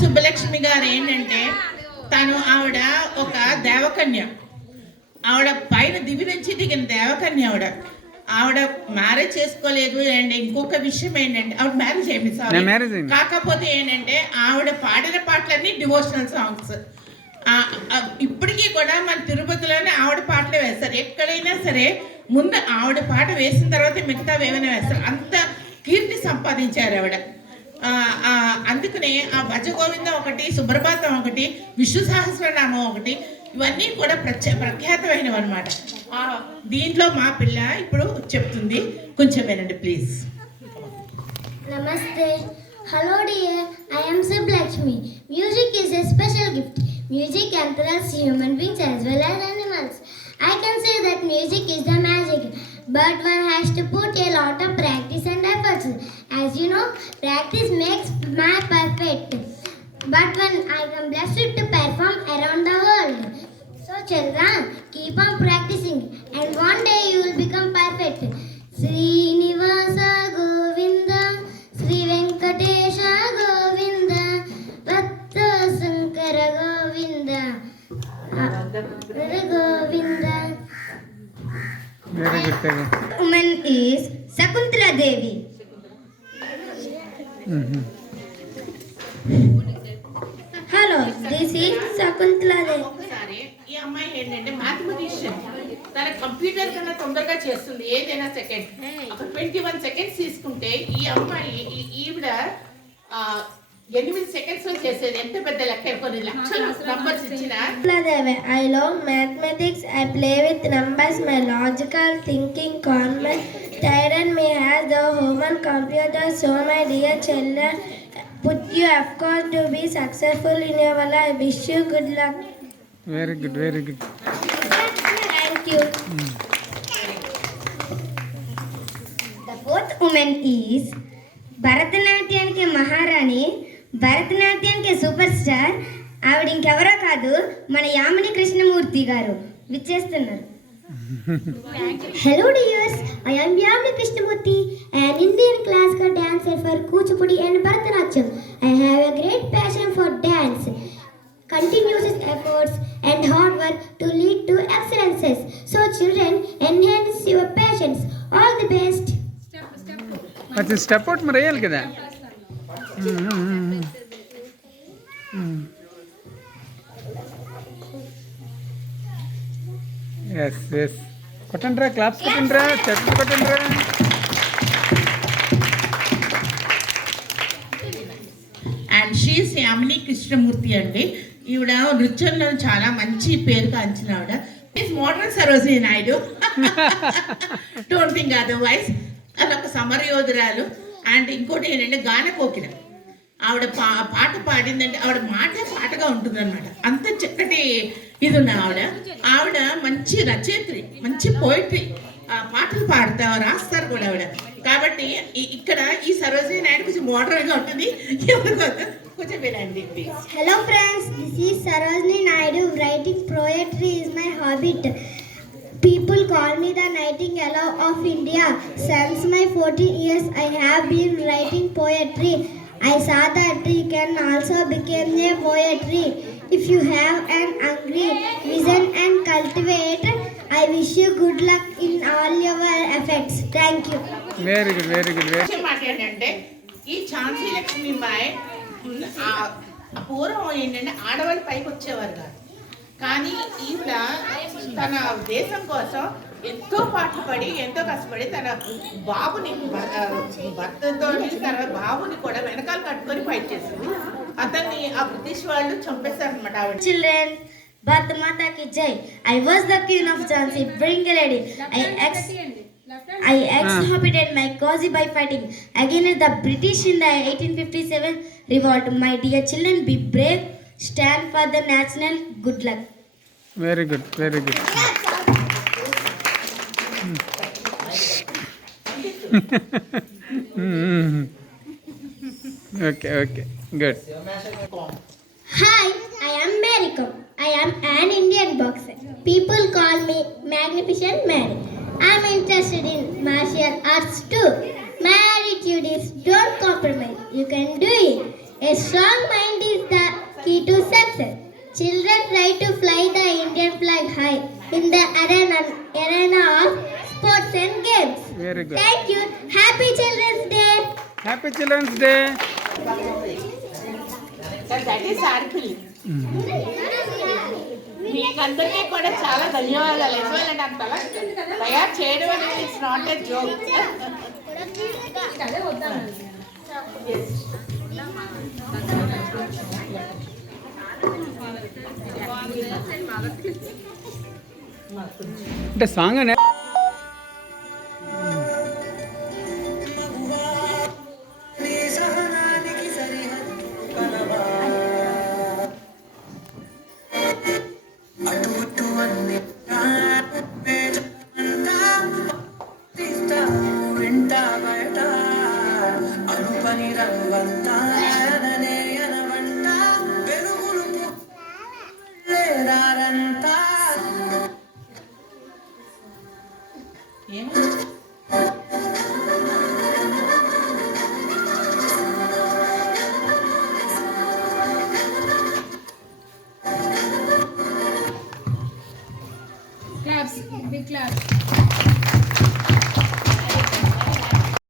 సుబ్బలక్ష్మి గారు ఏంటంటే ఆవిడ ఒక దేవకన్య. ఆవిడ పైన దివి నుంచి దిగిన దేవకన్య. ఆవిడ మ్యారేజ్ చేసుకోలేదు. అండ్ ఇంకొక విషయం ఏంటంటే ఆవిడ మ్యారేజ్ అయింది సారీ, కాకపోతే ఏంటంటే ఆవిడ పాడిన పాటలన్నీ డివోషనల్ సాంగ్స్. ఇప్పటికీ కూడా మన తిరుపతిలోనే ఆవిడ పాటలే వేస్తారు. ఎక్కడైనా సరే ముందు ఆవిడ పాట వేసిన తర్వాత మిగతా ఏమైనా వేస్తారు. అంత కీర్తి సంపాదించారు ఆవిడ. అందుకనే ఆ భజగోవిందం ఒకటి, సుప్రభాతం ఒకటి, విష్ణు సహస్రనామం ఒకటి, ఇవన్నీ కూడా ప్రఖ్యాతమైనవి అనమాట. దీంట్లో మా పిల్ల ఇప్పుడు చెప్తుంది, కొంచెం వినండి ప్లీజ్. నమస్తే. Hello dear, I am Sublakshmi. Music is a special gift. Music enthralls human beings as well as animals. I can say that music is the magic, but one has to put a lot of practice and efforts. As you know, practice makes man perfect. But when I am blessed to perform around the world. So children, keep on practicing and one day you will become perfect. Srinivasa Govinda, Sri Venkatesha Govinda, Bhatta Sankara Govinda, Govinda. Very good. Woman is Sakuntala Devi. Hello, this is Sakuntala Devi. ఒకసారి ఈ అమ్మాయి ఏంటంటే మ్యాథమెటిషియన్. తన కంప్యూటర్ కన్నా తొందరగా చేస్తుంది ఏదైనా. సెకండ్ ఒక 21 సెకండ్స్ తీసుకుంటే ఈ అమ్మాయి ఈవిడ 8 సెకండ్స్ లో చేసేది. ఎంత పెద్ద లెక్క, కొన్ని లక్షల నంబర్స్ ఇచ్చిన. I love mathematics. I play with numbers. My logical thinking calms my tired me as the home and computer. So my dear children, put you of course to be successful in your life. I wish you good luck. Very good. Thank you. The fourth woman is భరతనాట్యానికి మహారాణి, భరతనాట్యానికి super star. ఆవిడ ఇంకెవరో కాదు, మన యామిని కృష్ణమూర్తి గారు విచ్చేస్తున్నారు. Hello dears, I am Yamini Krishnamurthy, an Indian classical dancer for Kuchipudi and Bharatanatyam. I have a great passion for dance, continuous efforts and hard work to lead to excellences. So children, enhance your passions. All the best. अच्छा step out में रेल के दा यस కొట్టండ్రా క్లాప్స్ కొట్టండ్రా చెట్లు కొట్టండ్రా. And she's Yamini కృష్ణమూర్తి అండి. ఈవిడ నృత్యంలో చాలా మంచి పేరు కాంచిన ఆవిడ. Is modern Sarojini Naidu. Don't think otherwise. అదొక సమరయోధురాలు. అండ్ ఇంకోటి ఏంటంటే గాన కోకిల. ఆవిడ పాట పాడిందంటే ఆవిడ మాటే పాటగా ఉంటుందన్నమాట. అంత చక్కటి ఇది ఉన్న ఆవిడ మంచి రచయిత్రి, మంచి పోయిట్రీ, పాటలు రాస్తారు కూడా ఆవిడ. కాబట్టి ఇక్కడ ఈ సరోజిని నాయుడు కొంచెం మోడర్న్గా ఉంటుంది. కొంచెం వినండి please. Hello friends, this is Sarojini Naidu. Writing poetry is my hobby. People call me the Nightingale of India. Since my 14 years, I have been writing poetry. I saw that you can also become a poetry if you have an hungry vision and cultivate. I wish you good luck in all your efforts. Thank you. Very good. ఏంటంటే ఈ ఝాన్సీ లక్ష్మీబాయి పూర్వం ఏంటంటే ఆడవాళ్ళు పైకి వచ్చేవారు కాదు. కానీ ఈవిడ తన దేశం కోసం ఎంతో పాటుపడి, ఎంతో కష్టపడి తన బాబుని భర్తతో తన బాబుని కూడా వెనకాల కట్టుకొని ఫైట్ చేసింది. అతన్ని ఆ బ్రిటిష్ వాళ్ళు చంపేశారు అనమాట ఆవిడ. Children, Bharat Mata ki Jai. I was the queen of Jhansi. Bring a lady. I exhibited my cause by fighting against the British in the 1857 revolt. My dear children, be brave. Stand for the national. Good luck. Very good. Okay. Good. Hi, I am Mary Kom. I am an Indian boxer. People call me Magnificent Mary. I am interested in martial arts too. My attitude is don't compromise. You can do it. A strong mind is the key to success. Children try to fly the Indian flag high in the arena of sports and games. Very good. Thank you. Happy Children's Day. Happy children's day. That is circle. మీకందరికీ కూడా చాలా ధన్యవాదాలు. ఎందువల్లంటే అంతలా తయారు చేయడం అనేది it's not a joke. అంటే సాంగ్ అనే Claps, big claps.